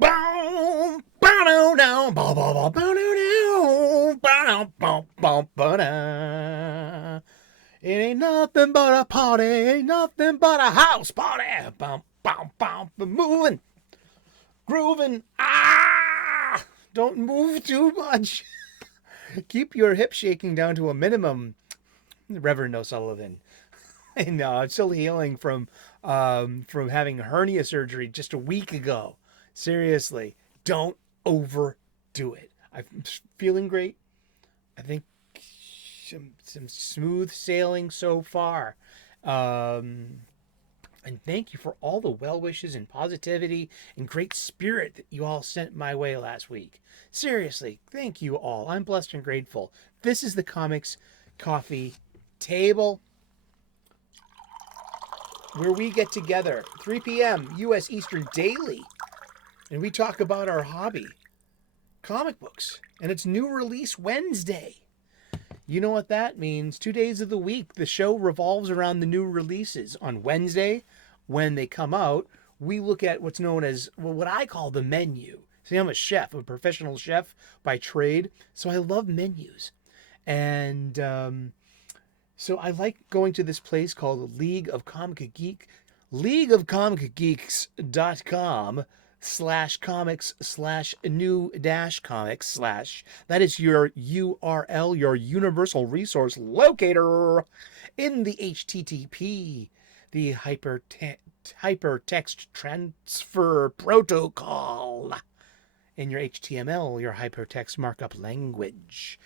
Boom, bow down, bow bow bow bow down, bow bow bow bow down. It ain't nothing but a party, ain't nothing but a house party. Bow bow bow, moving, grooving. Ah! Don't move too much. Keep your hip shaking down to a minimum. Reverend O'Sullivan. I know, I'm still healing from having hernia surgery just a week ago. Seriously, don't overdo it. I'm feeling great. I think some smooth sailing so far. And thank you for all the well wishes and positivity and great spirit that you all sent my way last week. Seriously, thank you all. I'm blessed and grateful. This is the Comics Coffee Table, where we get together 3 p.m. U.S. Eastern daily, and we talk about our hobby, comic books, and it's New Release Wednesday. You know what that means. 2 days of the week, the show revolves around the new releases. On Wednesday, when they come out, we look at what's known as, well, what I call the menu. See, I'm a chef, a professional chef by trade, so I love menus. And so I like going to this place called leagueofcomicgeeks.com/comics/new-comics/ that is your URL, your universal resource locator in the HTTP, the hypertext transfer protocol, in your HTML, your hypertext markup language.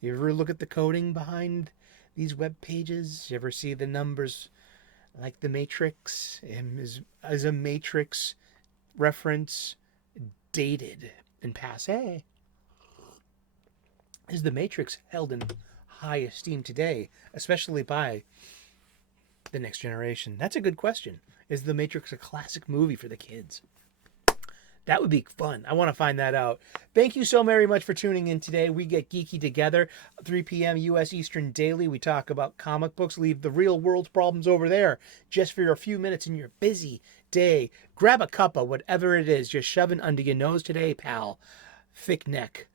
You ever look at the coding behind these web pages? You ever see the numbers like the Matrix? Is a Matrix reference dated and passé? Is the Matrix held in high esteem today, especially by the next generation? That's a good question. Is the Matrix a classic movie for the kids? That would be fun. I want to find that out. Thank you so very much for tuning in today. We get geeky together, 3 p.m. U.S. Eastern daily. We talk about comic books. Leave the real world problems over there just for a few minutes in your busy day. Grab a cuppa, whatever it is. Just shoving under your nose today, pal. Thick neck.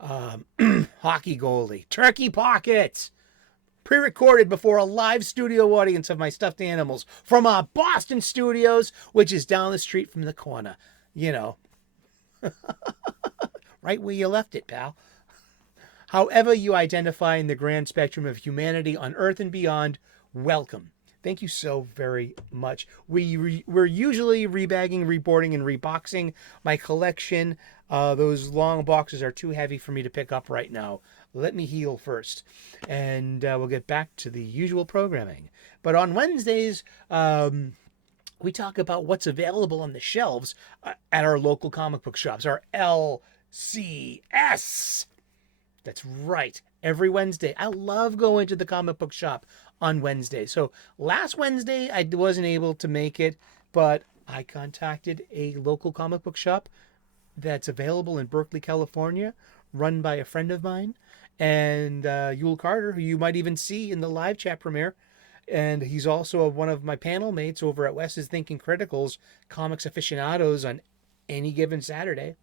Hockey goalie. Turkey pockets. Pre-recorded before a live studio audience of my stuffed animals from our Boston studios, which is down the street from the corner. You know, right where you left it, pal. However you identify in the grand spectrum of humanity on Earth and beyond, welcome. Thank you so very much. We're usually rebagging, reboarding, and reboxing my collection. Those long boxes are too heavy for me to pick up right now. Let me heal first, and we'll get back to the usual programming. But on Wednesdays, we talk about what's available on the shelves at our local comic book shops, our LCS. That's right. Every Wednesday. I love going to the comic book shop on Wednesday. So last Wednesday, I wasn't able to make it, but I contacted a local comic book shop that's available in Berkeley, California, run by a friend of mine, and Yule Carter, who you might even see in the live chat premiere. And he's also one of my panel mates over at Wes's Thinking Criticals, Comics Aficionados, on any given Saturday.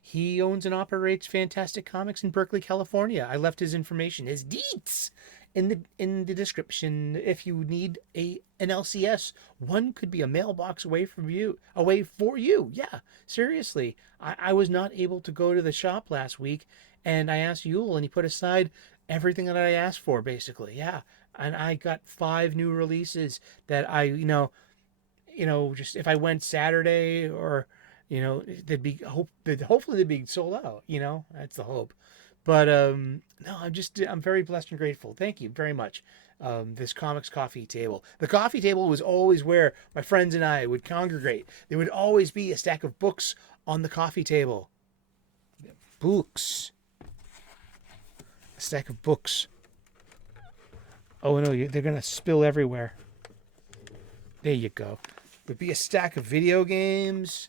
He owns and operates Fantastic Comics in Berkeley, California. I left his information, his deets, in the description. If you need an LCS, one could be a mailbox away for you. Yeah, seriously. I was not able to go to the shop last week, and I asked Yule, and he put aside everything that I asked for, basically. Yeah. And I got 5 new releases that I, just if I went Saturday, or, hopefully they'd be sold out, that's the hope. But, no, I'm very blessed and grateful. Thank you very much. This Comics Coffee Table. The coffee table was always where my friends and I would congregate. There would always be a stack of books on the coffee table. Books. A stack of books. Oh, no, they're going to spill everywhere. There you go. There'd be a stack of video games.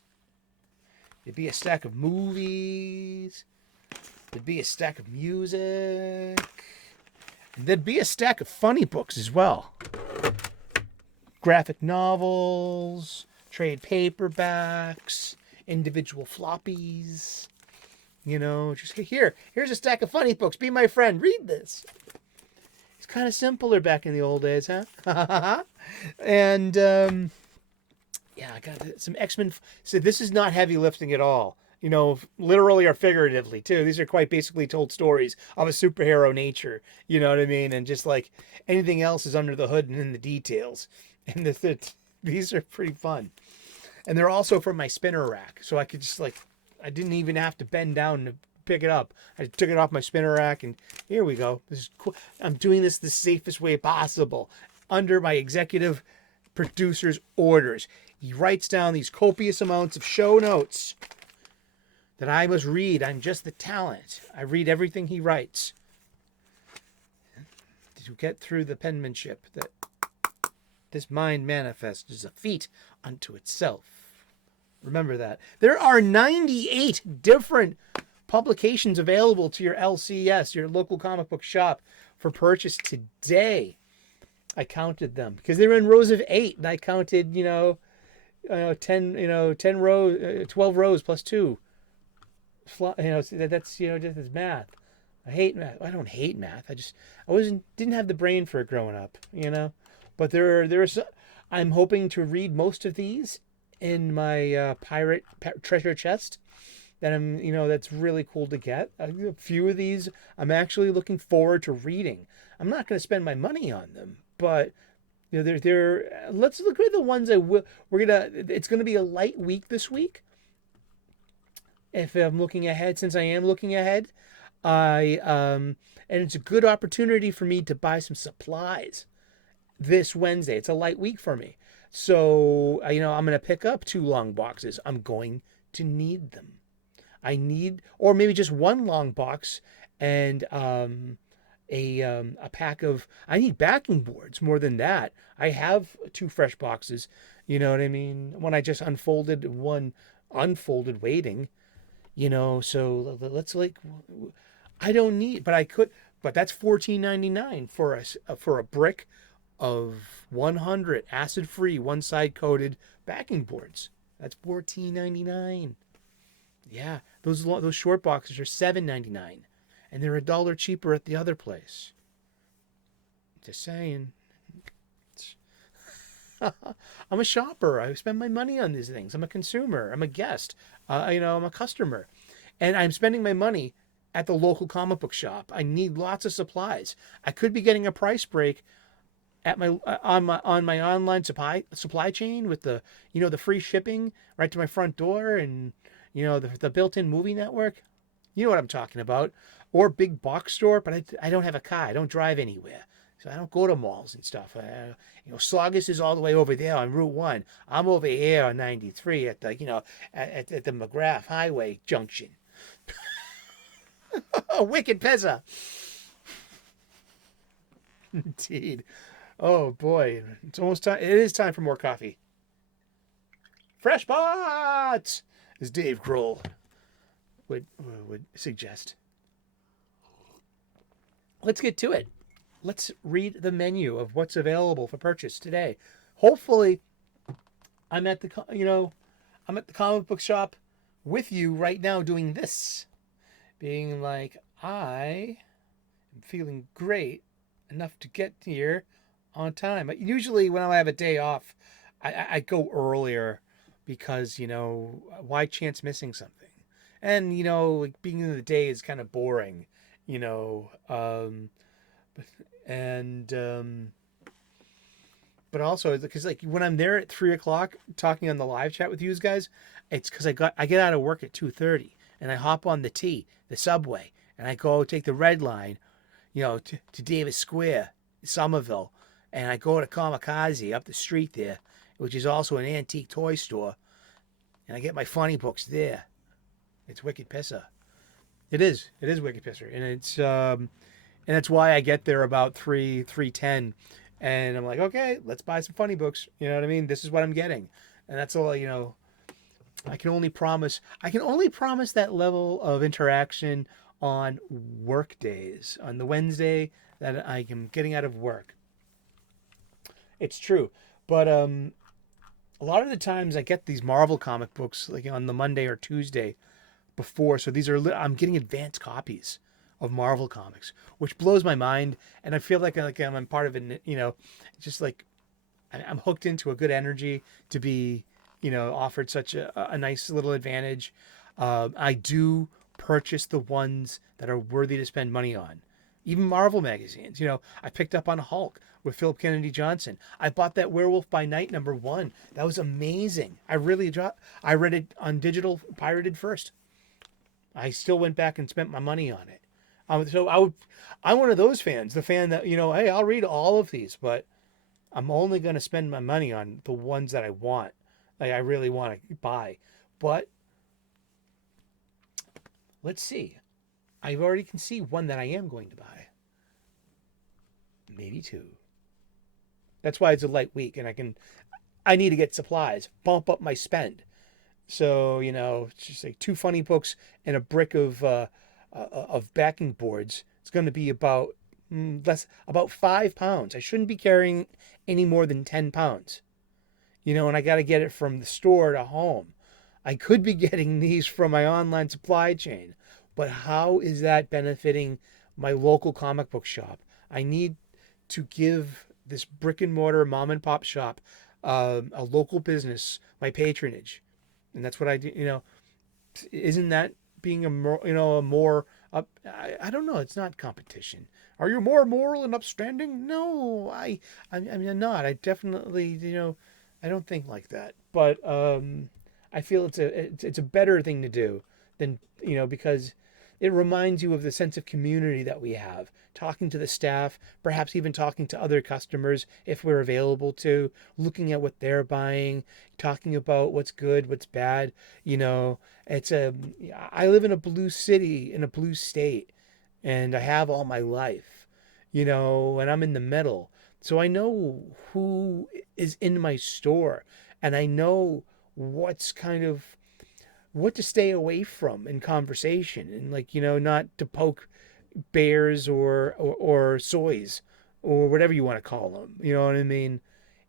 There'd be a stack of movies. There'd be a stack of music. And there'd be a stack of funny books as well. Graphic novels, trade paperbacks, individual floppies. You know, just here's a stack of funny books. Be my friend. Read this. It's kind of simpler back in the old days, huh? And yeah, I got some X-Men. So this is not heavy lifting at all. You know, literally or figuratively too. These are quite basically told stories of a superhero nature. You know what I mean? And just like anything else is under the hood and in the details. And these are pretty fun. And they're also from my spinner rack, so I could just like, I didn't even have to bend down to pick it up. I took it off my spinner rack, and here we go. This is cool. I'm doing this the safest way possible, under my executive producer's orders. He writes down these copious amounts of show notes that I must read. I'm just the talent. I read everything he writes to get through the penmanship that this mind manifests is a feat unto itself. Remember that. There are 98 different publications available to your LCS, your local comic book shop, for purchase today. I counted them because they were in rows of 8, and I counted, 10 rows, 12 rows plus 2. That's just as math. I hate math. I don't hate math. Didn't have the brain for it growing up, But I'm hoping to read most of these in my pirate treasure chest. That's really cool to get. A few of these I'm actually looking forward to reading. I'm not going to spend my money on them, but let's look at the ones I will. It's going to be a light week this week. If I'm looking ahead, since I am looking ahead, and it's a good opportunity for me to buy some supplies this Wednesday. It's a light week for me. So, I'm going to pick up 2 long boxes. I'm going to need them. Or maybe just 1 long box and a pack of, I need backing boards more than that. I have 2 fresh boxes, you know what I mean? When I just unfolded one unfolded waiting, so let's I don't need, but I could, but that's $14.99 for a brick of 100 acid-free, one-side coated backing boards. That's $14.99. Yeah, those short boxes are $7.99, and they're $1 cheaper at the other place. Just saying. I'm a shopper. I spend my money on these things. I'm a consumer. I'm a guest. I'm a customer, and I'm spending my money at the local comic book shop. I need lots of supplies. I could be getting a price break at on my online supply chain with the the free shipping right to my front door, and the built-in movie network. You know what I'm talking about. Or big box store, but I don't have a car. I don't drive anywhere, so I don't go to malls and stuff. Saugus is all the way over there on Route 1. I'm over here on 93 at the at the McGrath Highway junction. Wicked Pezza. Indeed. Oh boy, it's almost time. It is time for more coffee. Fresh pots, as Dave Grohl would suggest. Let's get to it. Let's read the menu of what's available for purchase today. Hopefully, I'm at the comic book shop with you right now doing this, being like, I am feeling great enough to get here on time. Usually when I have a day off, I go earlier because, why chance missing something? And, being in the day is kind of boring, but also because when I'm there at 3:00 talking on the live chat with you guys, it's because I get out of work at 2:30 and I hop on the subway, and I go take the red line, to Davis Square, Somerville, and I go to Kamikaze up the street there, which is also an antique toy store, and I get my funny books there. It's wicked pisser. It is wicked pisser, and it's and that's why I get there about 3:10, and I'm like, okay, let's buy some funny books. You know what I mean? This is what I'm getting, and that's all. I can only promise that level of interaction on work days, on the Wednesday that I am getting out of work. It's true, but a lot of the times I get these Marvel comic books like on the Monday or Tuesday before. So these are, I'm getting advanced copies of Marvel comics, which blows my mind. And I feel like I'm part of it, just like I'm hooked into a good energy to be, offered such a nice little advantage. I do purchase the ones that are worthy to spend money on. Even Marvel magazines. I picked up on Hulk with Philip Kennedy Johnson. I bought that Werewolf by Night #1. That was amazing. I read it on digital, pirated first. I still went back and spent my money on it. I'm one of those fans, the fan that, hey, I'll read all of these, but I'm only going to spend my money on the ones that I want. Like I really want to buy. But let's see. I already can see one that I am going to buy. Maybe two. That's why it's a light week, and I need to get supplies, bump up my spend. So, it's just like 2 funny books and a brick of backing boards. It's going to be about about £5. I shouldn't be carrying any more than 10 pounds. And I got to get it from the store to home. I could be getting these from my online supply chain, but how is that benefiting my local comic book shop? I need to give this brick and mortar mom and pop shop, a local business, my patronage. And that's what I do. Isn't that being a more up? I don't know. It's not competition. Are you more moral and upstanding? No, I'm not. I definitely, I don't think like that. But I feel it's a better thing to do than, because it reminds you of the sense of community that we have. Talking to the staff, perhaps even talking to other customers if we're available to, looking at what they're buying, talking about what's good, what's bad. I live in a blue city, in a blue state, and I have all my life, and I'm in the middle. So I know who is in my store, and I know what to stay away from in conversation, and not to poke bears or soys or whatever you want to call them. You know what I mean?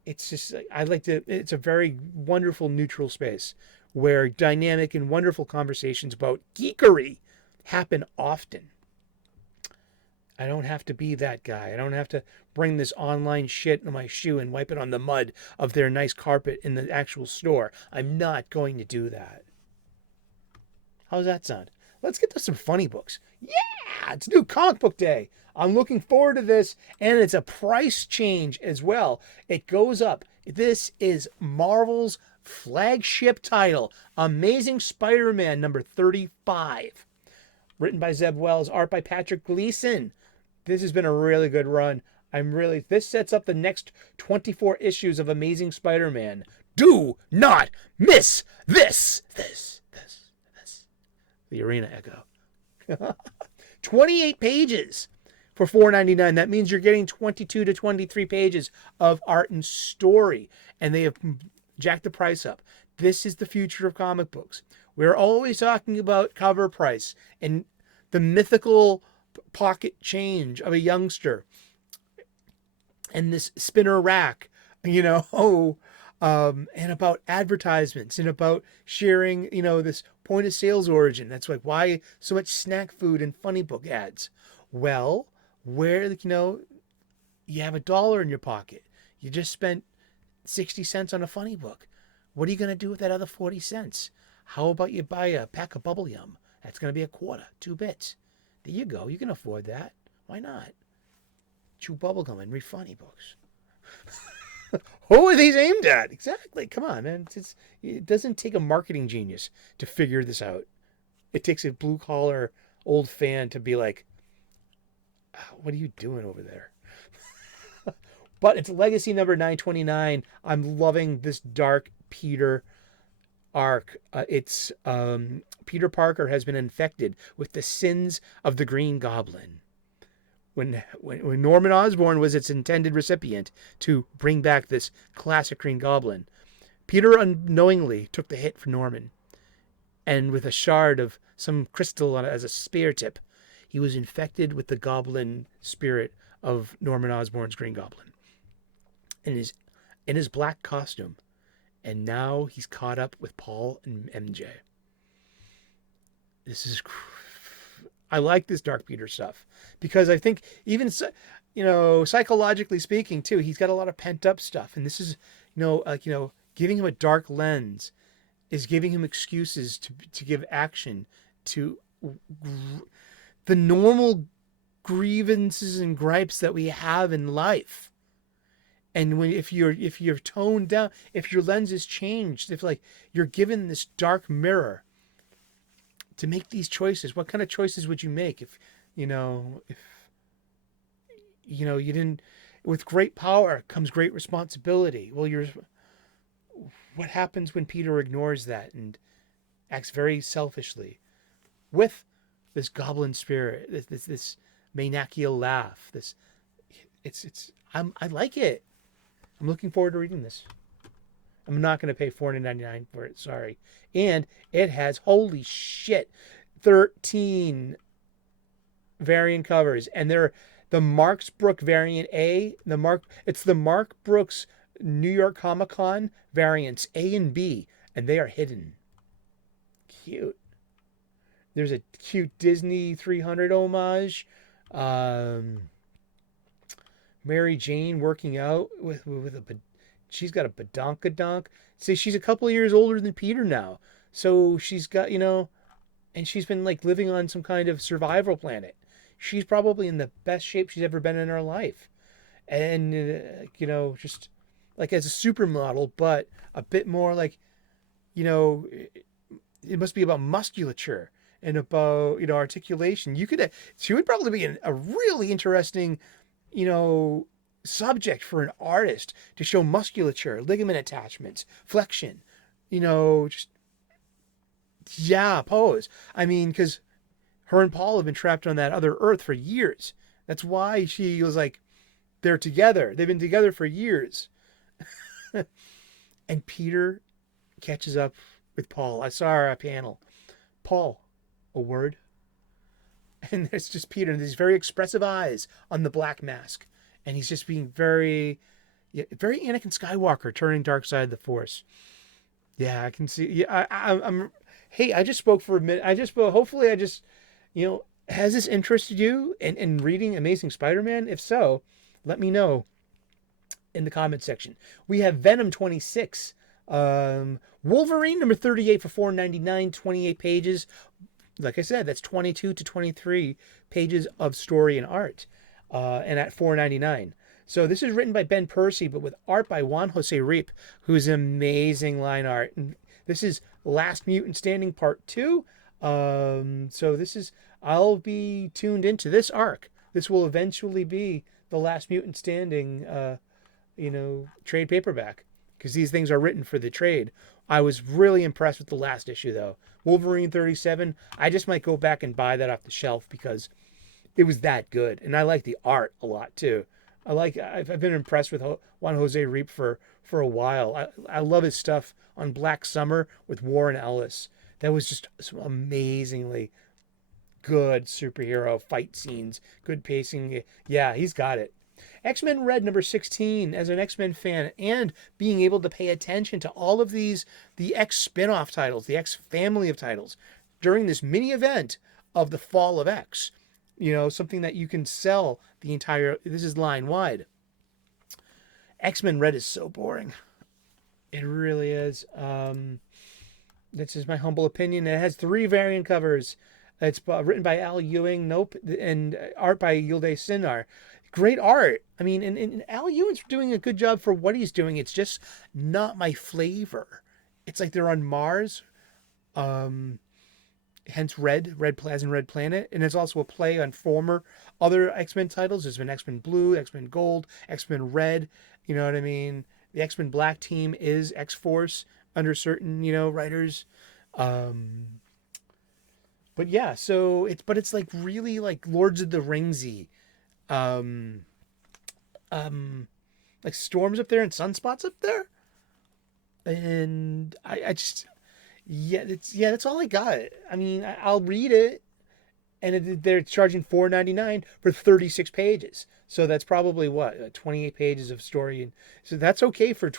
It's just, it's a very wonderful neutral space where dynamic and wonderful conversations about geekery happen often. I don't have to be that guy. I don't have to bring this online shit in my shoe and wipe it on the mud of their nice carpet in the actual store. I'm not going to do that. How's that sound? Let's get to some funny books. Yeah, it's new comic book day. I'm looking forward to this, and it's a price change as well. It goes up. This is Marvel's flagship title, Amazing Spider-Man number 35. Written by Zeb Wells, art by Patrick Gleason. This has been a really good run. This sets up the next 24 issues of Amazing Spider-Man. Do not miss this. The Arena Echo. 28 pages for $4.99. That means you're getting 22 to 23 pages of art and story. And they have jacked the price up. This is the future of comic books. We're always talking about cover price and the mythical pocket change of a youngster and this spinner rack, and about advertisements and about sharing, this point of sales origin. That's like why so much snack food and funny book ads. Well, where, you have $1 in your pocket. You just spent 60 cents on a funny book. What are you going to do with that other 40 cents? How about you buy a pack of bubble yum? That's going to be a quarter, 2 bits. There you go. You can afford that. Why not? Chew bubble gum and read funny books. Who are these aimed at? Exactly. Come on, man. It doesn't take a marketing genius to figure this out. It takes a blue-collar old fan to be like, what are you doing over there? But it's Legacy number 929. I'm loving this dark Peter arc. It's Peter Parker has been infected with the sins of the Green Goblin. When Norman Osborn was its intended recipient to bring back this classic Green Goblin, Peter unknowingly took the hit for Norman. And with a shard of some crystal as a spear tip, he was infected with the goblin spirit of Norman Osborn's Green Goblin. In his black costume And now he's caught up with Paul and MJ. I like this Dark Peter stuff because I think even, psychologically speaking too, he's got a lot of pent up stuff. And this is, giving him a dark lens is giving him excuses to give action to the normal grievances and gripes that we have in life. And if you're toned down, if your lens is changed, if like you're given this dark mirror to make these choices, what kind of choices would you make if you didn't? With great power comes great responsibility. Well, what happens when Peter ignores that and acts very selfishly with this goblin spirit, this maniacal laugh? I like it. I'm looking forward to reading this. I'm not going to pay $4.99 for it. Sorry. And it has, holy shit, 13 variant covers. And they're the Marks Brook variant A. It's the Mark Brooks New York Comic Con variants A and B. And they are hidden. Cute. There's a cute Disney 300 homage. Mary Jane working out with she's got a badonkadonk. See, she's a couple of years older than Peter now. So she's got, and she's been like living on some kind of survival planet. She's probably in the best shape she's ever been in her life. And, just like as a supermodel, but a bit more like, it must be about musculature and about, articulation. She would probably be a really interesting, subject for an artist to show musculature, ligament attachments, flexion, pose. I mean, because her and Paul have been trapped on that other Earth for years. That's why she was like, they're together. They've been together for years. And Peter catches up with Paul. I saw her at a panel. Paul, a word? And there's just Peter and these very expressive eyes on the black mask. And he's just being very Anakin Skywalker turning dark side of the Force. Yeah, I can see. Yeah, I'm. Hey, I just spoke for a minute. Hopefully, has this interested you in reading Amazing Spider-Man? If so, let me know in the comment section. We have Venom 26, Wolverine number 38 for $4.99, 28 pages. Like I said, that's 22 to 23 pages of story and art. And at $4.99. So this is written by Ben Percy, but with art by Juan Jose Reap, who's amazing line art. And this is Last Mutant Standing Part 2. So I'll be tuned into this arc. This will eventually be the Last Mutant Standing, trade paperback, because these things are written for the trade. I was really impressed with the last issue, though. Wolverine 37, I just might go back and buy that off the shelf because it was that good. And I like the art a lot, too. I've been impressed with Juan Jose Reap for a while. I love his stuff on Black Summer with Warren Ellis. That was just some amazingly good superhero fight scenes, good pacing. Yeah, he's got it. X-Men Red number 16, as an X-Men fan and being able to pay attention to all of the X spin-off titles, the X family of titles during this mini event of the Fall of X. Something that you can sell this is line wide. X-Men Red is so boring. It really is. This is my humble opinion. It has 3 variant covers. It's written by Al Ewing, and art by Yildiz Sinar. Great art. I mean, and Al Ewing's doing a good job for what he's doing. It's just not my flavor. It's like they're on Mars. Hence Red Planet. And it's also a play on former other X-Men titles. There's been X-Men Blue, X-Men Gold, X-Men Red. You know what I mean? The X-Men Black team is X-Force under certain, writers. But yeah, so it's like really like Lords of the Ringsy. Like storms up there and sunspots up there. And I just, that's all I got. I mean, I'll read it. they're charging $4.99 for 36 pages. So that's probably what, 28 pages of story, and so that's okay for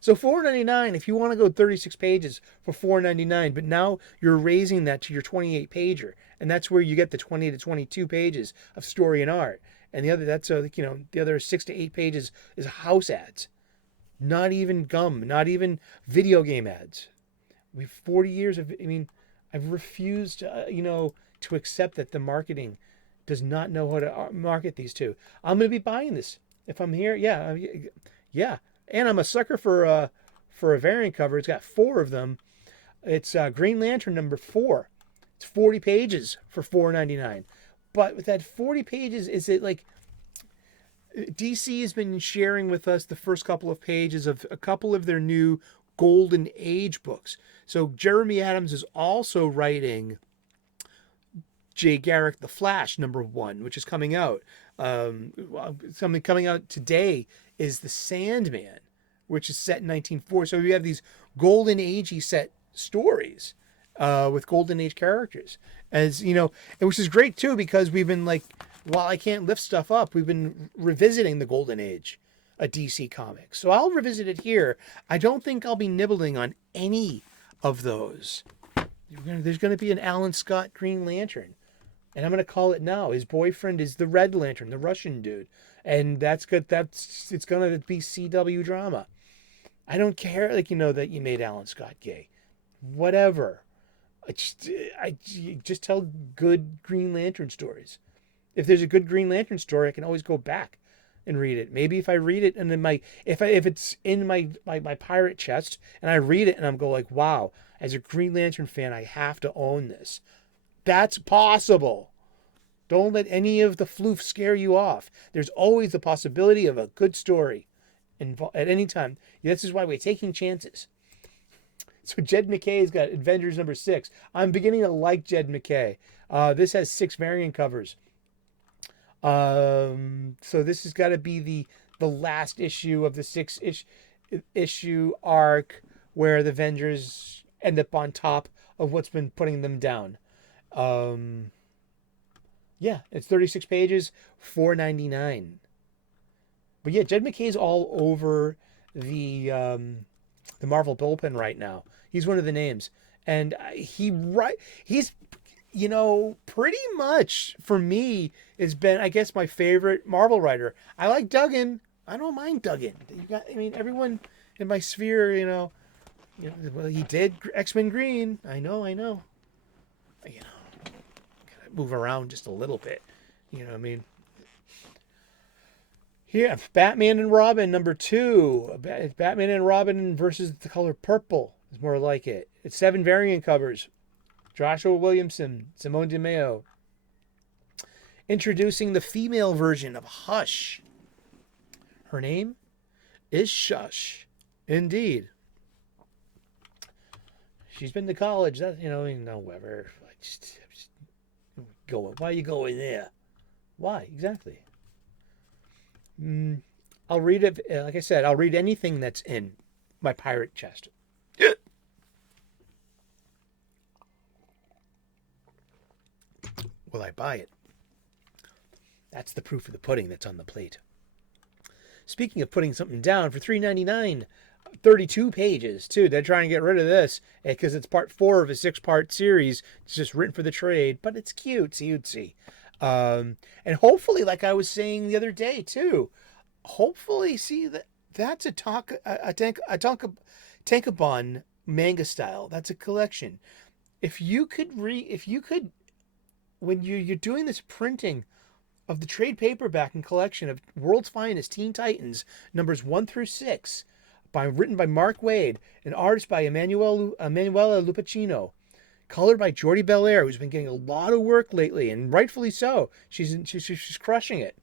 so $4.99 if you want to go 36 pages for $4.99. But now you're raising that to your 28 pager, and that's where you get the 20 to 22 pages of story and art. And the other the other 6 to 8 pages is house ads, not even gum, not even video game ads. We've 40 years of. I mean, I've refused, to accept that the marketing does not know how to market these two. I'm going to be buying this if I'm here. Yeah, yeah. And I'm a sucker for a variant cover. It's got 4 of them. It's Green Lantern number 4. It's 40 pages for $4.99. But with that 40 pages, is it like DC has been sharing with us the first couple of pages of a couple of their new Golden Age books. So Jeremy Adams is also writing Jay Garrick The Flash number 1, which is coming out. Something coming out today is The Sandman, which is set in 1940. So you have these Golden Agey set stories with Golden Age characters, as you know, which is great too, because we've been like, while I can't lift stuff up, we've been revisiting the Golden Age, a DC comic. So I'll revisit it here. I don't think I'll be nibbling on any of those. There's going to be an Alan Scott Green Lantern, and I'm going to call it now. His boyfriend is the Red Lantern, the Russian dude, and it's going to be CW drama. I don't care, that you made Alan Scott gay, whatever. I just tell good Green Lantern stories. If there's a good Green Lantern story, I can always go back and read it. Maybe if I read it and then if it's in my pirate chest and I read it and I'm go like, wow, as a Green Lantern fan, I have to own this. That's possible. Don't let any of the floof scare you off. There's always the possibility of a good story at any time. This is why we're taking chances. So Jed MacKay's got Avengers number 6. I'm beginning to like Jed MacKay. This has 6 variant covers. So this has got to be the last issue of the 6-issue arc where the Avengers end up on top of what's been putting them down. Yeah, it's 36 pages, $4.99. But yeah, Jed MacKay's all over the Marvel bullpen right now. He's one of the names, and he's pretty much for me has been, I guess, my favorite Marvel writer. I like Duggan. I don't mind Duggan. Everyone in my sphere, well, he did X-Men Green. I know. Gotta move around just a little bit. Here, Batman and Robin number 2. Batman and Robin versus the color purple is more like it. It's 7 variant covers. Joshua Williamson, Simone DeMeo. Introducing the female version of Hush. Her name is Shush. Indeed. She's been to college. Whatever. Just going. Why are you going there? Why exactly? I'll read it. Like I said, I'll read anything that's in my pirate chest. Will I buy it? That's the proof of the pudding that's on the plate. Speaking of putting something down, for $3.99, 32 pages too. They're trying to get rid of this because it's part 4 of a 6-part series. It's just written for the trade, but it's cutesy. And hopefully, like I was saying the other day too, hopefully, see that's a Tankabon manga style. That's a collection. If you could, when you're doing this printing of the trade paperback and collection of World's Finest Teen Titans numbers 1 through 6, written by Mark Waid, and artist by Emanuela Lupacchino, colored by Jordi Belair, who's been getting a lot of work lately, and rightfully so. She's crushing it.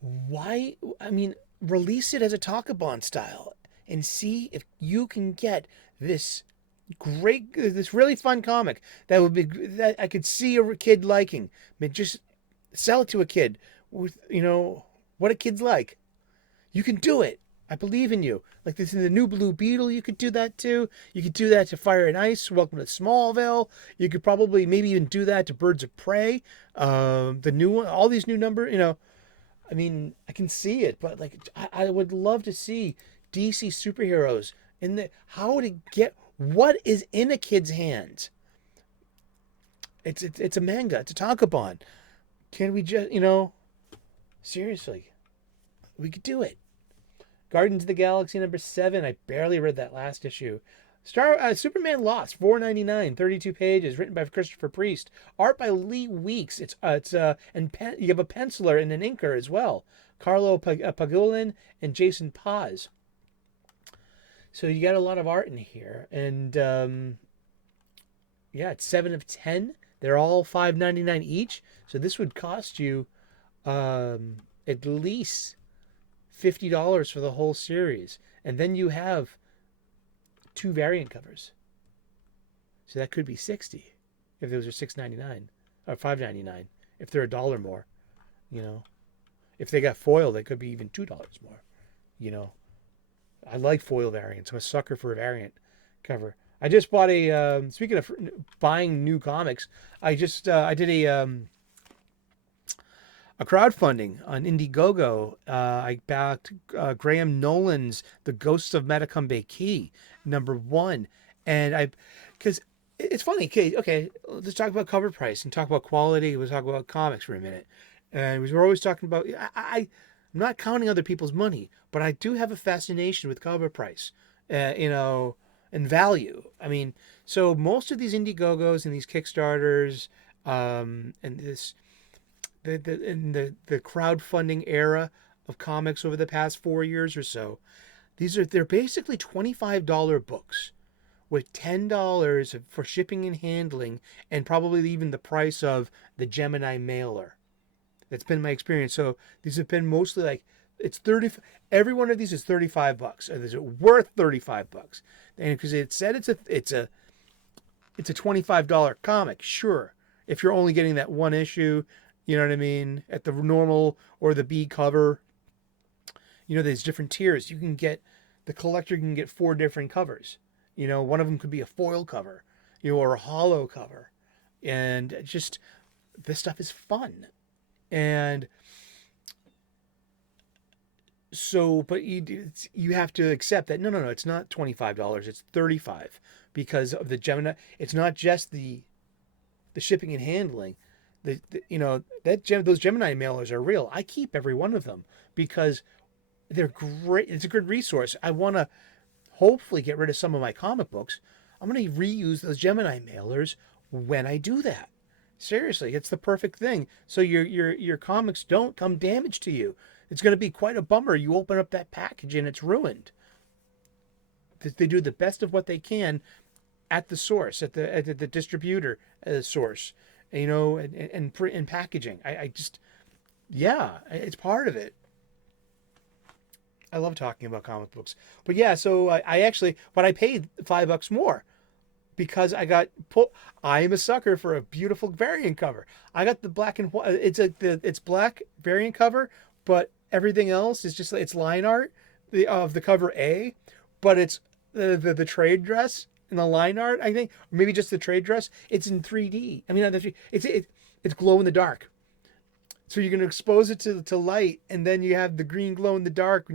Why? Release it as a Tankabon style and see if you can get this really fun comic that I could see a kid liking. Just sell it to a kid with, what a kid's like. You can do it. I believe in you. Like this in the new Blue Beetle, you could do that too. You could do that to Fire and Ice, Welcome to Smallville. You could probably maybe even do that to Birds of Prey. The new one, all these new numbers, I mean, I can see it, but like I would love to see DC superheroes in the how to get what is in a kid's hands. It's a manga, it's a tankobon. Can we just, seriously, we could do it. Guardians of the Galaxy #7. I barely read that last issue. Superman Lost, $4.99, 32 pages, written by Christopher Priest, art by Lee Weeks. You have a penciler and an inker as well, Carlo Pagulin and Jason Paz. So you got a lot of art in here, and it's 7 of 10. They're all $5.99 each, so this would cost you at least $50 for the whole series, and then you have 2 variant covers, so that could be $60 if those are $6.99 or $5.99 if they're $1 more. If they got foil, they could be even $2 more. I like foil variants. I'm a sucker for a variant cover. I just bought speaking of buying new comics, I did a crowdfunding on Indiegogo. I backed Graham Nolan's The Ghosts of Metacombe Key, #1. And because it's funny, okay, let's talk about cover price and talk about quality. We'll talk about comics for a minute. And we're always talking about, I'm not counting other people's money, but I do have a fascination with cover price, and value. I mean, so most of these Indiegogos and these Kickstarters, and this, in the crowdfunding era of comics over the past 4 years or so, they're basically $25 books with $10 for shipping and handling, and probably even the price of the Gemini mailer. That's been my experience. So these have been mostly like, it's 30. Every one of these is $35. Is it worth $35? And because it said it's a $25 comic, sure. If you're only getting that one issue, you know what I mean, at the normal or the B cover, there's different tiers. The collector can get 4 different covers. One of them could be a foil cover, or a hollow cover. And just, this stuff is fun. And so, but you have to accept that, no, it's not $25, it's $35 because of the Gemini. It's not just the shipping and handling. Those Gemini mailers are real. I keep every one of them because they're great. It's a good resource. I want to hopefully get rid of some of my comic books. I'm going to reuse those Gemini mailers when I do that. Seriously, it's the perfect thing. So your comics don't come damaged to you. It's going to be quite a bummer. You open up that package and it's ruined. They do the best of what they can at the source, at the distributor source, and packaging. It's part of it. I love talking about comic books. But yeah, so I paid $5 more because I am a sucker for a beautiful variant cover. I got the black and white. It's black variant cover, but everything else is just, it's line art of the cover A, but it's the trade dress and the line art, I think, or maybe just the trade dress. It's in 3D. I mean, it's glow in the dark. So you're going to expose it to light, and then you have the green glow in the dark.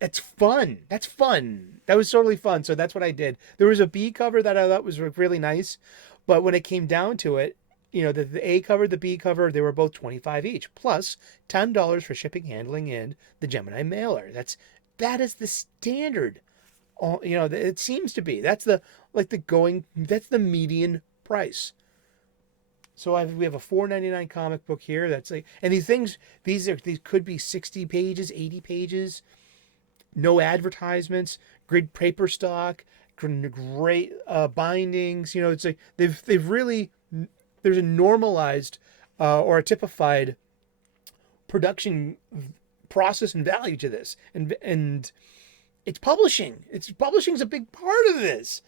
It's fun. That's fun. That was totally fun. So that's what I did. There was a B cover that I thought was really nice, but when it came down to it, the A cover, the B cover, they were both $25 each, plus $10 for shipping, handling, and the Gemini mailer. That is the standard. It seems to be. That's the median price. So we have a $4.99 comic book here. That's like, and these could be 60 pages, 80 pages, no advertisements, grid paper stock, great bindings. It's like they've really, there's a normalized or a typified production process and value to this, and it's publishing. Publishing's a big part of this.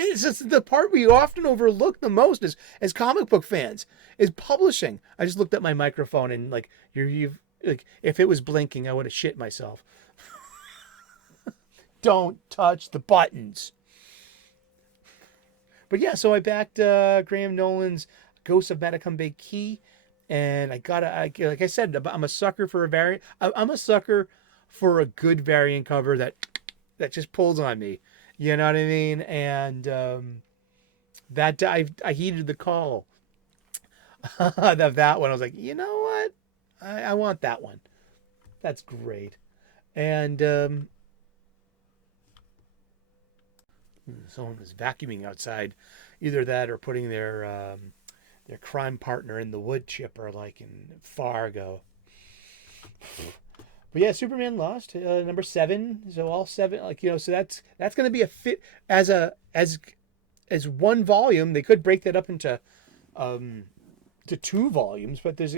It's just the part we often overlook the most as comic book fans is publishing. I just looked at my microphone and if it was blinking, I would have shit myself. Don't touch the buttons. But yeah, so I backed Graham Nolan's Ghost of Matacumbe Bay Key, and like I said, I'm a sucker for a variant. I'm a sucker for a good variant cover that just pulls on me. You know what I mean? And that I heeded the call of that one. I was like, you know what? I want that one. That's great. And someone was vacuuming outside, either that or putting their crime partner in the wood chipper, like in Fargo. But yeah, Superman Lost, number 7. So all 7, like, you know, so that's going to be a fit as one volume. They could break that up into to 2 volumes, but there's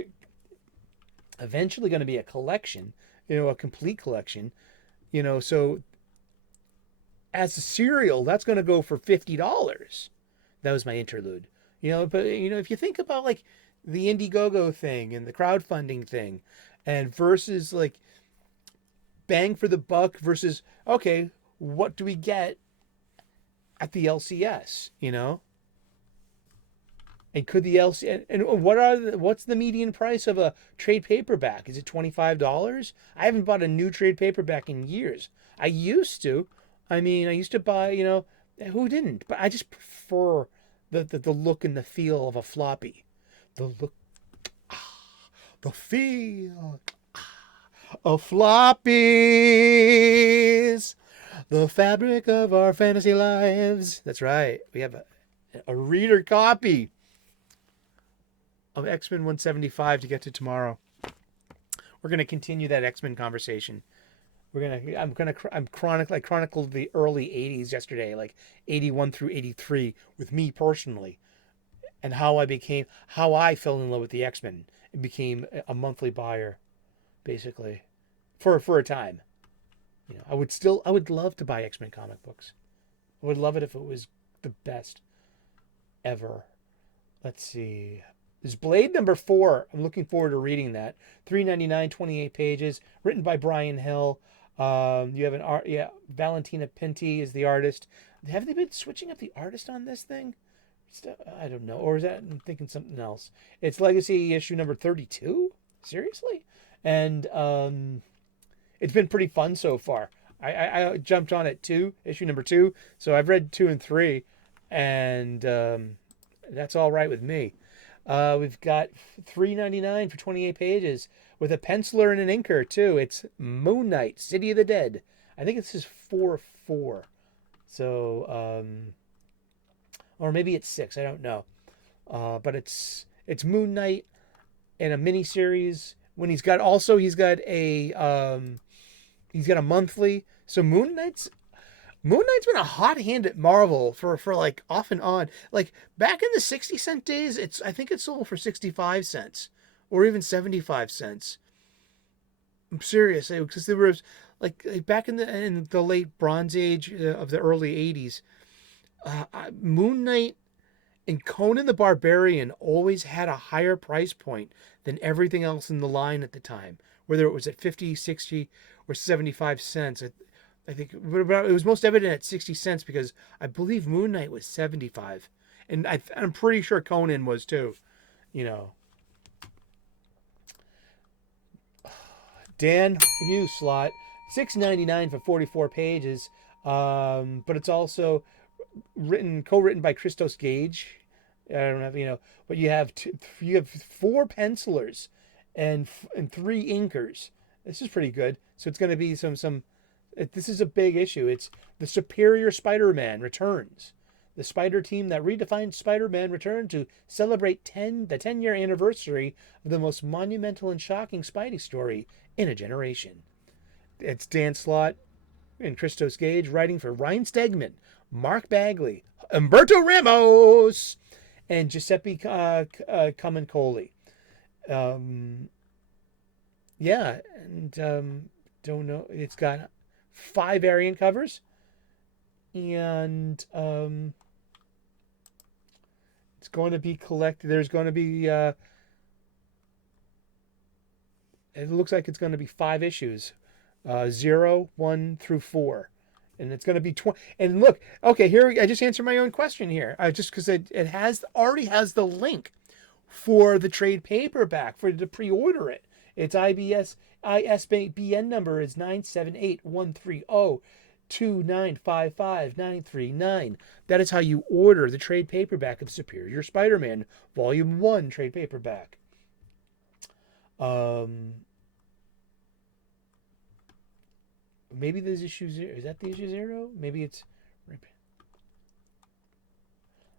eventually going to be a collection, you know, a complete collection, you know. So as a serial, that's going to go for $50. That was my interlude, you know. But you know, if you think about like the Indiegogo thing and the crowdfunding thing, and versus like bang for the buck versus, okay, what do we get at the LCS, you know? And could the LC and what's the median price of a trade paperback? Is it $25? I haven't bought a new trade paperback in years. I used to. I mean, I used to buy, you know, who didn't? But I just prefer the look and the feel of a floppy. The look, the feel of floppies. The fabric of our fantasy lives. That's right. We have a reader copy of X-Men 175 to get to tomorrow. We're gonna continue that X-Men conversation. I chronicled the early 80s yesterday, like 81 through 83, with me personally, and how I fell in love with the X-Men and became a monthly buyer, basically, for a time. You know, I would love to buy X-Men comic books. I would love it if it was the best ever. Let's see. There's Blade number 4. I'm looking forward to reading that. $3.99, 28 pages, written by Brian Hill. You have an art. Yeah, Valentina Pinti is the artist. Have they been switching up the artist on this thing? I don't know. Or is that, I'm thinking something else. It's Legacy issue number 32. Seriously, and it's been pretty fun so far. I jumped on at issue number 2, so I've read 2 and 3, and that's all right with me. We've got $3.99 for 28 pages with a penciler and an inker too. It's Moon Knight, City of the Dead. I think this is 4/4. So, or maybe it's 6. I don't know. But it's Moon Knight in a mini series. When he's got a monthly. So Moon Knight's been a hot hand at Marvel for like off and on. Like back in the 60-cent days, I think it sold for 65 cents or even 75 cents. I'm serious, because there was like back in the late Bronze Age of the early 80s, Moon Knight and Conan the Barbarian always had a higher price point than everything else in the line at the time, whether it was at 50, 60, or 75 cents. I think it was most evident at 60 cents because I believe Moon Knight was 75. And I'm pretty sure Conan was too, you know. Dan Hughes slot, $6.99 for 44 pages. But it's also co-written by Christos Gage. I don't know, you know, but you have 4 pencilers and 3 inkers. This is pretty good. So it's going to be this is a big issue. It's the Superior Spider-Man returns. The Spider team that redefined Spider-Man returned to celebrate the 10-year anniversary of the most monumental and shocking Spidey story in a generation. It's Dan Slott and Christos Gage writing for Ryan Stegman, Mark Bagley, Umberto Ramos, and Giuseppe Camuncoli. Yeah, and don't know. It's got 5 variant covers, and it's going to be collected. There's going to be it looks like it's going to be 5 issues, 0, 1 through 4, And it's going to be 20. And look, okay, here I just answered my own question here. Just because it has already has the link for the trade paperback for to pre-order it. Its ISBN number is 978-130-2955939. That is how you order the trade paperback of Superior Spider-Man Volume 1 trade paperback. Maybe there's issue 0. Is that the issue 0? Maybe it's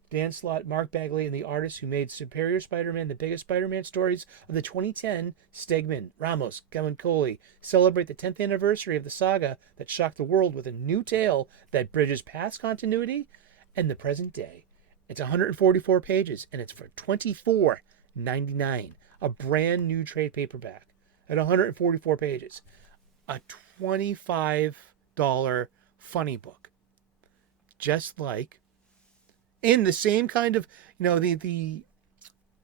Dan Slott, Mark Bagley, and the artists who made Superior Spider-Man the biggest Spider-Man stories of the 2010. Stegman, Ramos, Camuncoli celebrate the 10th anniversary of the saga that shocked the world with a new tale that bridges past continuity and the present day. It's 144 pages, and it's for $24.99. A brand new trade paperback at 144 pages. A $25 funny book. Just like in the same kind of, the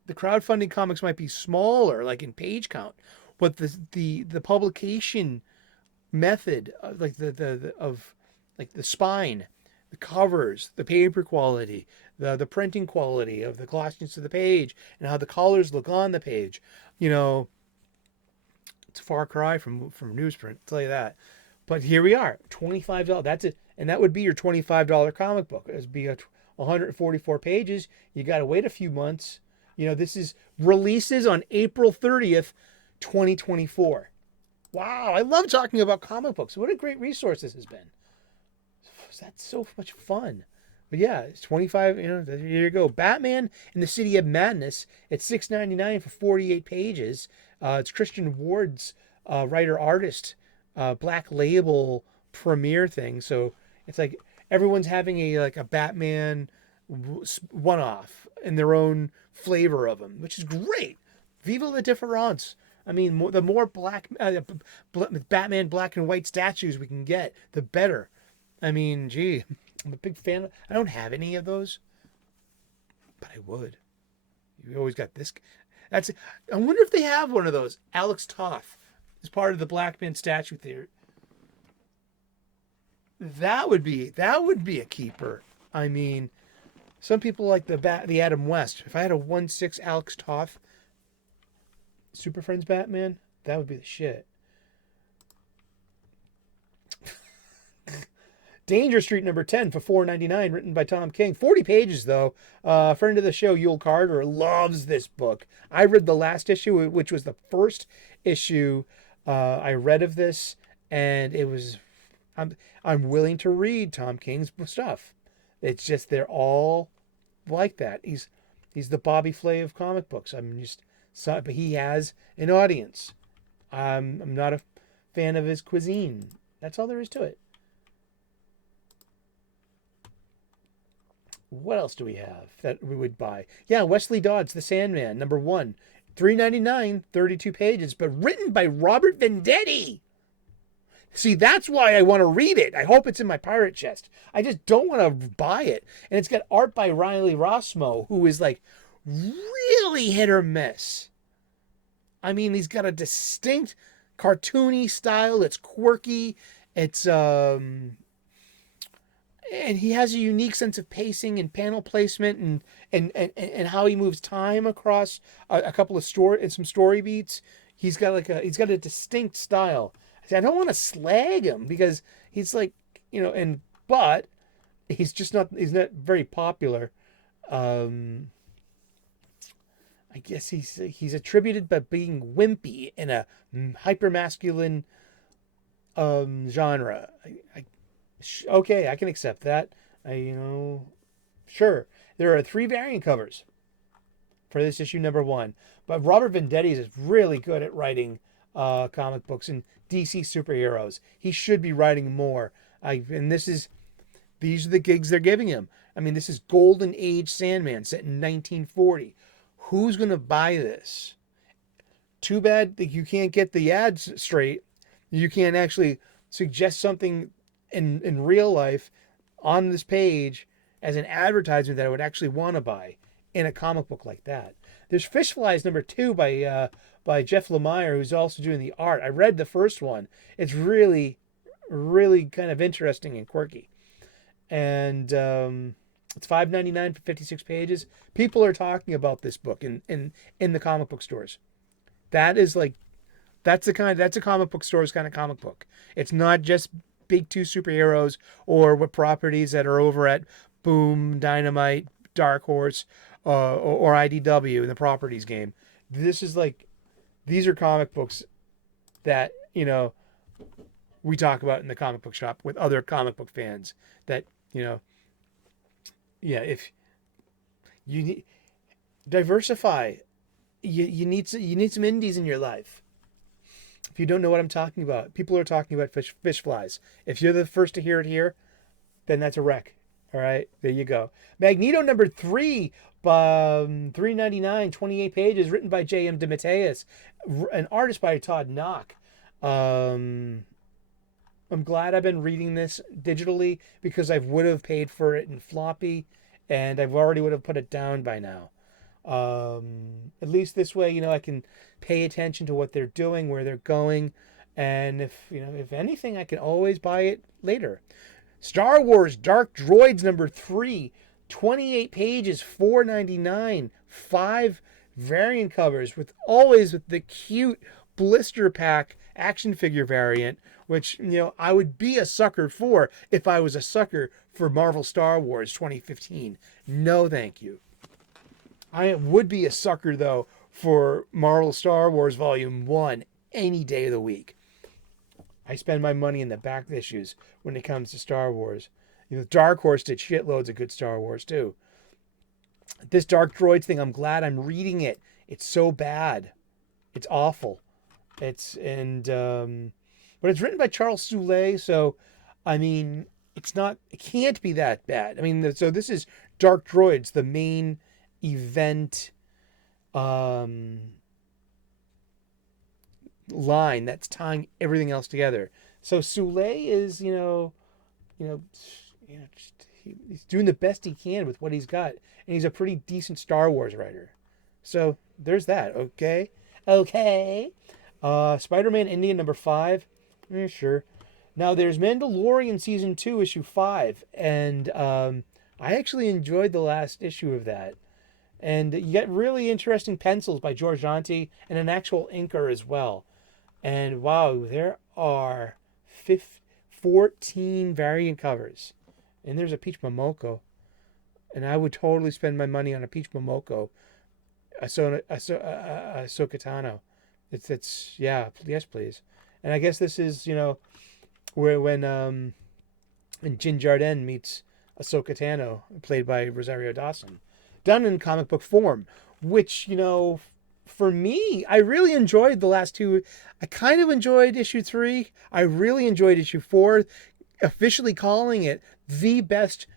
crowdfunding comics might be smaller, like in page count, but the publication method, like the spine, the covers, the paper quality, the printing quality of the glossiness of the page, and how the colors look on the page, it's a far cry from newsprint, I'll tell you that. But here we are, $25. That's it, and that would be your $25 comic book. It would be 144 pages. You got to wait a few months. This is releases on April 30th, 2024. Wow, I love talking about comic books. What a great resource this has been. That's so much fun. But yeah, it's 25, here you go. Batman in the City of Madness. It's $6.99 for 48 pages. It's Christian Ward's writer-artist Black Label premiere thing. So it's like everyone's having a Batman one-off in their own flavor of them, which is great. Viva la difference. I mean, the more Batman black and white statues we can get, the better. I mean, gee, I'm a big fan. I don't have any of those, but I would. You always got this. I wonder if they have one of those. Alex Toth is part of the Black Man statue theory. That would be a keeper. I mean, some people like the Adam West. If I had a 1/6 Alex Toth Super Friends Batman, that would be the shit. Danger Street number 10 for $4.99, written by Tom King. 40 pages, though. Friend of the show, Yul Carter, loves this book. I read the last issue, which was the first issue I read of this, and it was... I'm willing to read Tom King's stuff. It's just they're all like that. He's the Bobby Flay of comic books. But he has an audience. I'm not a fan of his cuisine. That's all there is to it. What else do we have that we would buy? Yeah, Wesley Dodds, The Sandman, number 1. $3.99, 32 pages, but written by Robert Venditti. See, that's why I want to read it. I hope it's in my pirate chest. I just don't want to buy it. And it's got art by Riley Rossmo, who is like really hit or miss. I mean, he's got a distinct cartoony style. It's quirky. It's and he has a unique sense of pacing and panel placement and how he moves time across a couple of some story beats. He's got a distinct style. I don't want to slag him because he's like, but he's not very popular. I guess he's attributed by being wimpy in a hypermasculine genre. Okay, I can accept that. Sure. There are 3 variant covers for this issue number 1, but Robert Venditti is really good at writing comic books and DC superheroes. He should be writing more. These are the gigs they're giving him. I mean, this is Golden Age Sandman set in 1940. Who's going to buy this? Too bad that you can't get the ads straight. You can't actually suggest something in real life on this page as an advertisement that I would actually want to buy in a comic book like that. There's Fish Flies number 2 by Jeff Lemire, who's also doing the art. I read the first one. It's really, really kind of interesting and quirky. And it's $5.99 for 56 pages. People are talking about this book in the comic book stores. That is like that's a comic book store's kind of comic book. It's not just big two superheroes or what properties that are over at Boom, Dynamite, Dark Horse, or IDW in the properties game. This is like these are comic books that we talk about in the comic book shop with other comic book fans. That yeah, if you need diversify, you need some indies in your life. If you don't know what I'm talking about, people are talking about fish flies. If you're the first to hear it here, then that's a wreck. All right, there you go. Magneto number 3, $3.99, 28 pages, written by J.M. DeMatteis, an artist by Todd Knock. I'm glad I've been reading this digitally because I would have paid for it in floppy, and I already would have put it down by now. At least this way, I can pay attention to what they're doing, where they're going, and if anything, I can always buy it later. Star Wars Dark Droids number 3, 28 pages, $4.99, 5 variant covers with the cute blister pack action figure variant, which I would be a sucker for if I was a sucker for Marvel Star Wars 2015. No, thank you. I would be a sucker, though, for Marvel Star Wars Volume 1 any day of the week. I spend my money in the back issues when it comes to Star Wars. Dark Horse did shitloads of good Star Wars, too. This Dark Droids thing, I'm glad I'm reading it. It's so bad. It's awful. But it's written by Charles Soule, so, it can't be that bad. So this is Dark Droids, the main event line that's tying everything else together. So Soule is, he's doing the best he can with what he's got, and he's a pretty decent Star Wars writer. So there's that. Okay. Spider-Man India number 5. Sure. Now there's Mandalorian season 2 issue 5, and I actually enjoyed the last issue of that. And you get really interesting pencils by George Dante and an actual inker as well. And wow, there are 14 variant covers. And there's a Peach Momoko. And I would totally spend my money on a Peach Momoko. Ahsoka Tano. It's yes, please. And I guess this is, when Jin Jardin meets Ahsoka Tano, played by Rosario Dawson. Done in comic book form, which, for me, I really enjoyed the last two. I kind of enjoyed issue 3. I really enjoyed issue 4, officially calling it the best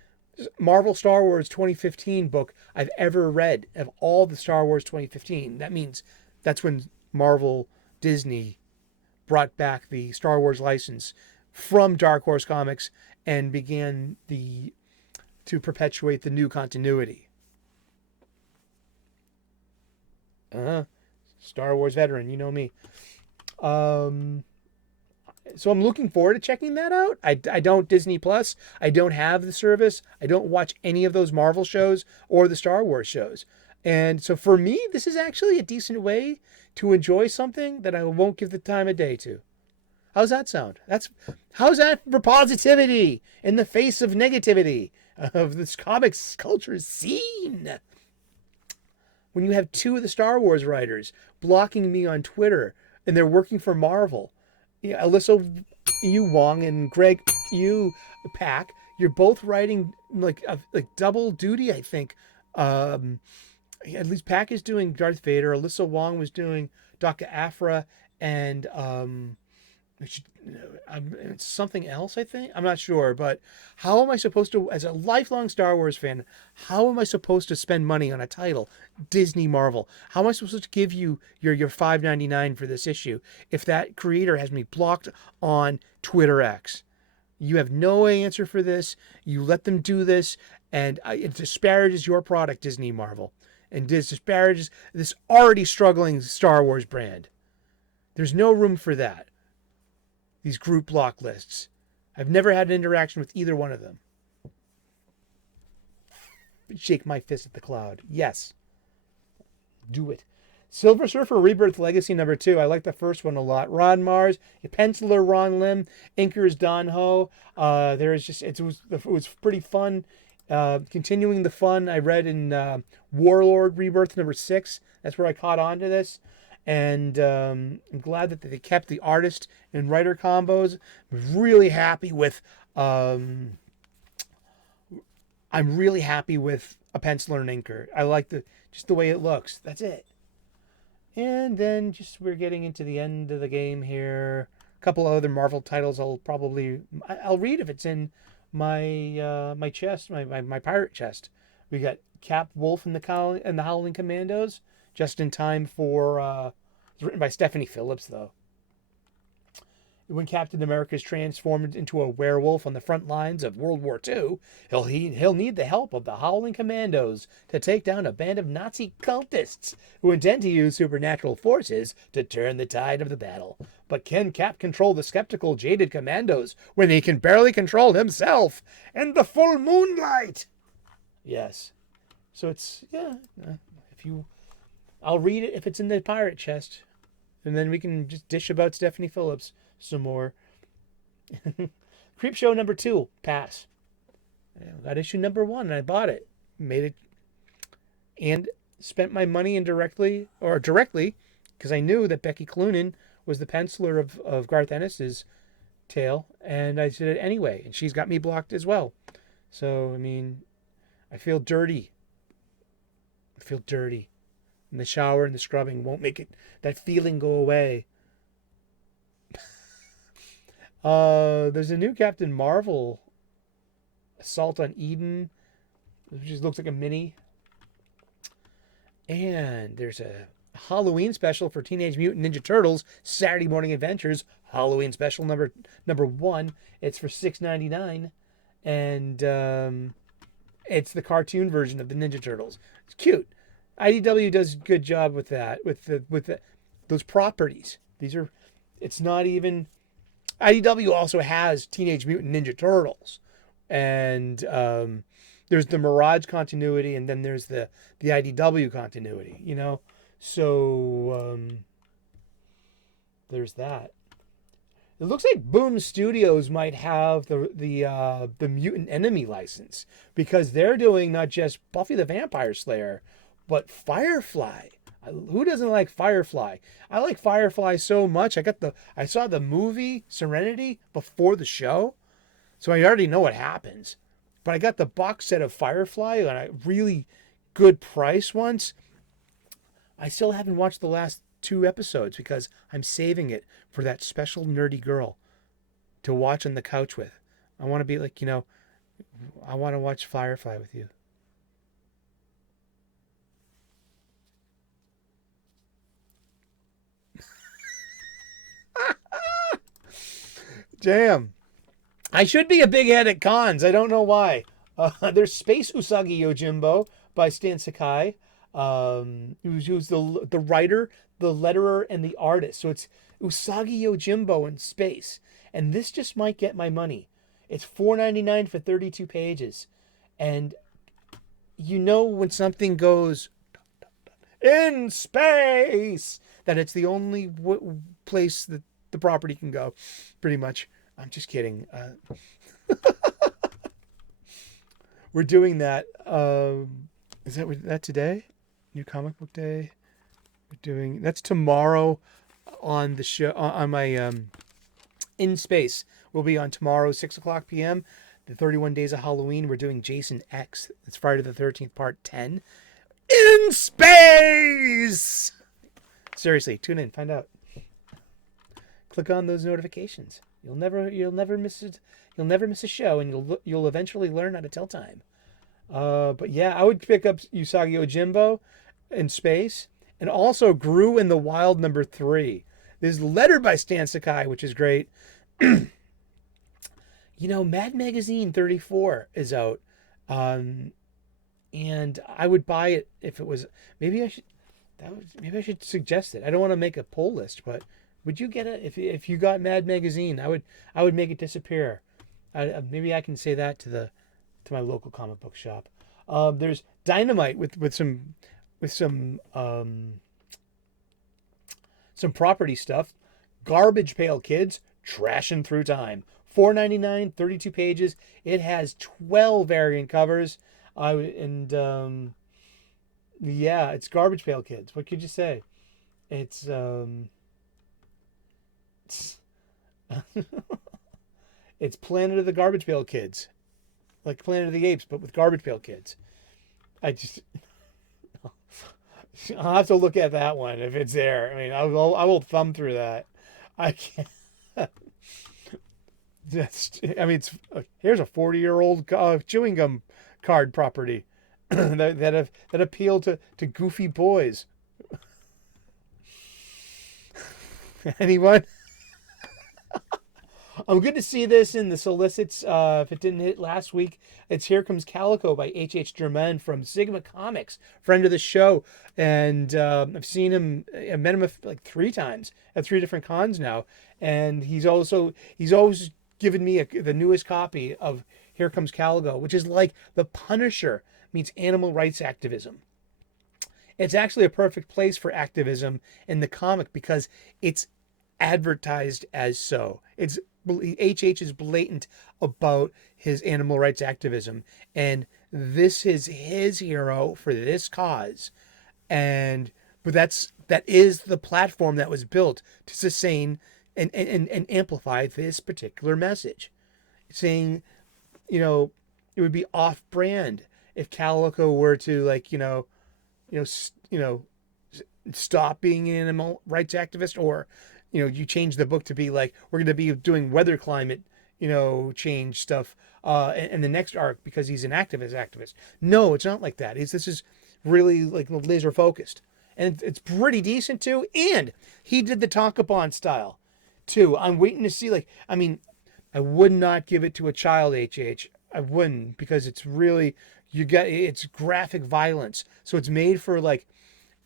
Marvel Star Wars 2015 book I've ever read of all the Star Wars 2015. That means that's when Marvel Disney brought back the Star Wars license from Dark Horse Comics and began to perpetuate the new continuity. Star Wars veteran, you know me. So I'm looking forward to checking that out. I don't Disney Plus. I don't have the service. I don't watch any of those Marvel shows or the Star Wars shows. And so for me, this is actually a decent way to enjoy something that I won't give the time of day to. How's that sound? How's that for positivity in the face of negativity of this comics culture scene? When you have 2 of the Star Wars writers blocking me on Twitter and they're working for Marvel, Alyssa Yu Wong and Greg Yu Pak, you're both writing like double duty, I think. At least Pak is doing Darth Vader. Alyssa Wong was doing Dr. Aphra and it's something else, I think. I'm not sure, but how am I supposed to, as a lifelong Star Wars fan, how am I supposed to spend money on a title, Disney Marvel? How am I supposed to give you your $5.99 for this issue if that creator has me blocked on Twitter X? You have no answer for this. You let them do this, and it disparages your product, Disney Marvel, and disparages this already struggling Star Wars brand. There's no room for that. These group block lists. I've never had an interaction with either one of them. Shake my fist at the cloud. Yes. Do it. Silver Surfer Rebirth Legacy #2. I like the first one a lot. Ron Mars, penciler Ron Lim, inkers Don Ho. It was pretty fun. Continuing the fun I read in Warlord Rebirth #6. That's where I caught on to this. And I'm glad that they kept the artist and writer combos. I'm really happy with a penciler and inker. I like just the way it looks. That's it. And then we're getting into the end of the game here. A couple of other Marvel titles I'll read if it's in my chest, my pirate chest. We got Cap Wolf and the Howling Commandos, just in time for it's written by Stephanie Phillips though. When Captain America is transformed into a werewolf on the front lines of World War II, he'll need the help of the Howling Commandos to take down a band of Nazi cultists who intend to use supernatural forces to turn the tide of the battle. But can Cap control the skeptical, jaded commandos when he can barely control himself in the full moonlight? Yes. So it's, I'll read it if it's in the pirate chest. And then we can just dish about Stephanie Phillips some more. Creepshow #2, pass. Got issue #1 and I bought it. Made it and spent my money directly, because I knew that Becky Cloonan was the penciler of Garth Ennis's tale, and I did it anyway, and she's got me blocked as well. So, I mean, I feel dirty. And the shower and the scrubbing won't make that feeling go away. There's a new Captain Marvel, Assault on Eden, which just looks like a mini. And there's a Halloween special for Teenage Mutant Ninja Turtles, Saturday Morning Adventures, Halloween special number 1. It's for $6.99, and it's the cartoon version of the Ninja Turtles. It's cute. IDW does a good job with that, with those properties. It's not even. IDW also has Teenage Mutant Ninja Turtles, and there's the Mirage continuity, and then there's the IDW continuity. So there's that. It looks like Boom Studios might have the Mutant Enemy license, because they're doing not just Buffy the Vampire Slayer, but Firefly. Who doesn't like Firefly? I like Firefly so much. I saw the movie Serenity before the show, so I already know what happens. But I got the box set of Firefly on a really good price once. I still haven't watched the last 2 episodes because I'm saving it for that special nerdy girl to watch on the couch with. I want to be like, I want to watch Firefly with you. Damn. I should be a big head at cons. I don't know why. There's Space Usagi Yojimbo by Stan Sakai, who's the writer, the letterer, and the artist. So it's Usagi Yojimbo in space. And this just might get my money. It's $4.99 for 32 pages. And when something goes in space, that it's the only place that the property can go, pretty much. I'm just kidding. We're doing that. Is that today? New Comic Book Day. That's tomorrow on the show, on my In Space. We'll be on tomorrow, 6:00 p.m. The 31 Days of Halloween. We're doing Jason X. It's Friday the 13th, part 10. In space! Seriously, tune in, find out. Click on those notifications. You'll never miss it. You'll never miss a show, and you'll eventually learn how to tell time. But yeah, I would pick up Usagi Yojimbo in space, and also Gru in the Wild #3. There's Letter by Stan Sakai, which is great. Mad Magazine 34 is out, and I would buy it if it was. Maybe I should suggest it. I don't want to make a poll list, but would you get it if you got Mad Magazine? I would make it disappear. Maybe I can say that to my local comic book shop. There's Dynamite with some property stuff. Garbage Pail Kids, trashing through time. $4.99, 32 pages. It has 12 variant covers. Yeah, it's Garbage Pail Kids. What could you say? It's it's Planet of the Garbage Pail Kids, like Planet of the Apes, but with Garbage Pail Kids. I just I'll have to look at that one if it's there. I mean, I will thumb through that. I can't. I mean, here's a 40-year-old chewing gum card property that appeal to goofy boys. Anyone? I'm good to see this in the solicits. If it didn't hit last week, it's Here Comes Calico by H.H. Germain from Sigma Comics, friend of the show. And I've seen him, I've met him like 3 times at 3 different cons now. And he's always given me the newest copy of Here Comes Calico, which is like The Punisher meets animal rights activism. It's actually a perfect place for activism in the comic because it's advertised as so. HH is blatant about his animal rights activism, and this is his hero for this cause. But that is the platform that was built to sustain and amplify this particular message. Saying, it would be off-brand if Calico were to stop being an animal rights activist, or you change the book to be like, we're going to be doing weather climate, change stuff in the next arc because he's an activist. No, it's not like that. This is really like laser focused, and it's pretty decent too. And he did the Tankobon style too. I'm waiting to see. I would not give it to a child, HH. I wouldn't, because it's really, it's graphic violence, so it's made for like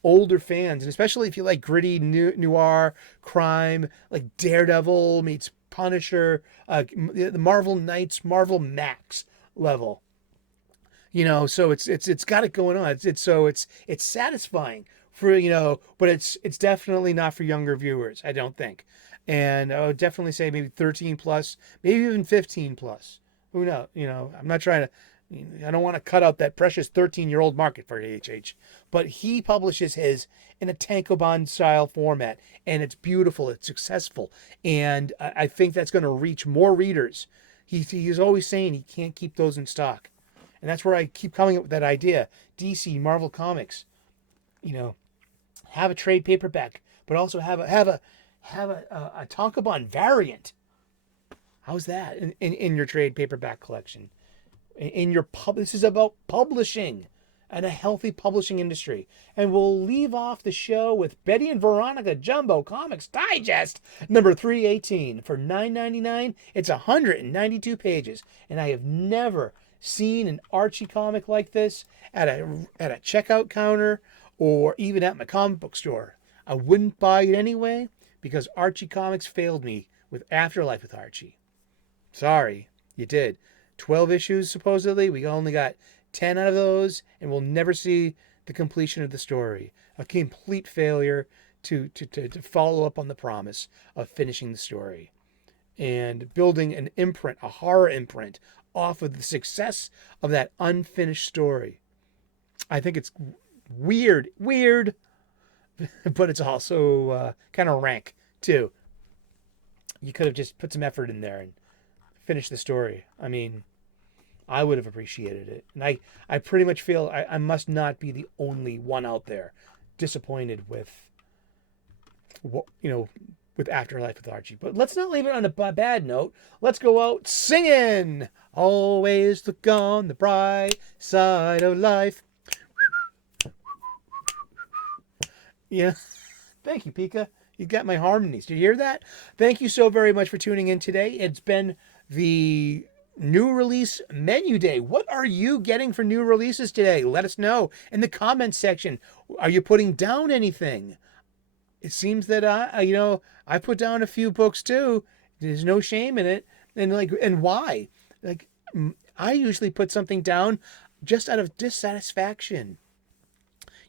older fans, and especially if you like gritty noir crime, like Daredevil meets Punisher, the Marvel Knights, Marvel Max level. So it's got it going on. It's satisfying for, but it's definitely not for younger viewers, I don't think. And I would definitely say maybe 13 plus, maybe even 15 plus. Who knows? I'm not trying to. I don't want to cut out that precious 13-year-old market for HH, but he publishes his in a Tankobon style format, and it's beautiful, it's successful, and I think that's going to reach more readers. He's always saying he can't keep those in stock, and that's where I keep coming up with that idea. DC, Marvel Comics, have a trade paperback, but also have a Tankobon variant. How's that in your trade paperback collection? This is about publishing and a healthy publishing industry. And we'll leave off the show with Betty and Veronica Jumbo Comics Digest number 318 for $9.99. It's 192 pages, and I have never seen an Archie comic like this at a checkout counter or even at my comic book store. I wouldn't buy it anyway because Archie Comics failed me with Afterlife with Archie. Sorry, you did. 12 issues, supposedly. We only got 10 out of those, and we'll never see the completion of the story. A complete failure to follow up on the promise of finishing the story and building an imprint, a horror imprint, off of the success of that unfinished story. I think it's weird, but it's also kind of rank, too. You could have just put some effort in there and finish the story. I mean, I would have appreciated it. And I pretty much feel I must not be the only one out there disappointed with with Afterlife with Archie. But let's not leave it on a bad note. Let's go out singing. Always look on the bright side of life. Yeah. Thank you, Pika. You got my harmonies. Did you hear that? Thank you so very much for tuning in today. It's been the new release menu day. What are you getting for new releases today? Let us know in the comments section. Are you putting down anything? It seems that I put down a few books too. There's no shame in it. And why? Like, I usually put something down just out of dissatisfaction.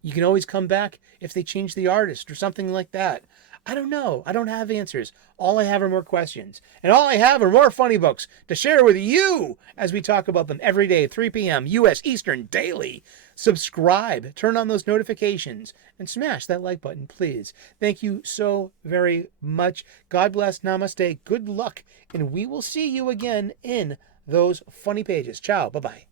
You can always come back if they change the artist or something like that. I don't know. I don't have answers. All I have are more questions. And all I have are more funny books to share with you as we talk about them every day, 3 p.m. U.S. Eastern daily. Subscribe, turn on those notifications, and smash that like button, please. Thank you so very much. God bless. Namaste. Good luck. And we will see you again in those funny pages. Ciao. Bye-bye.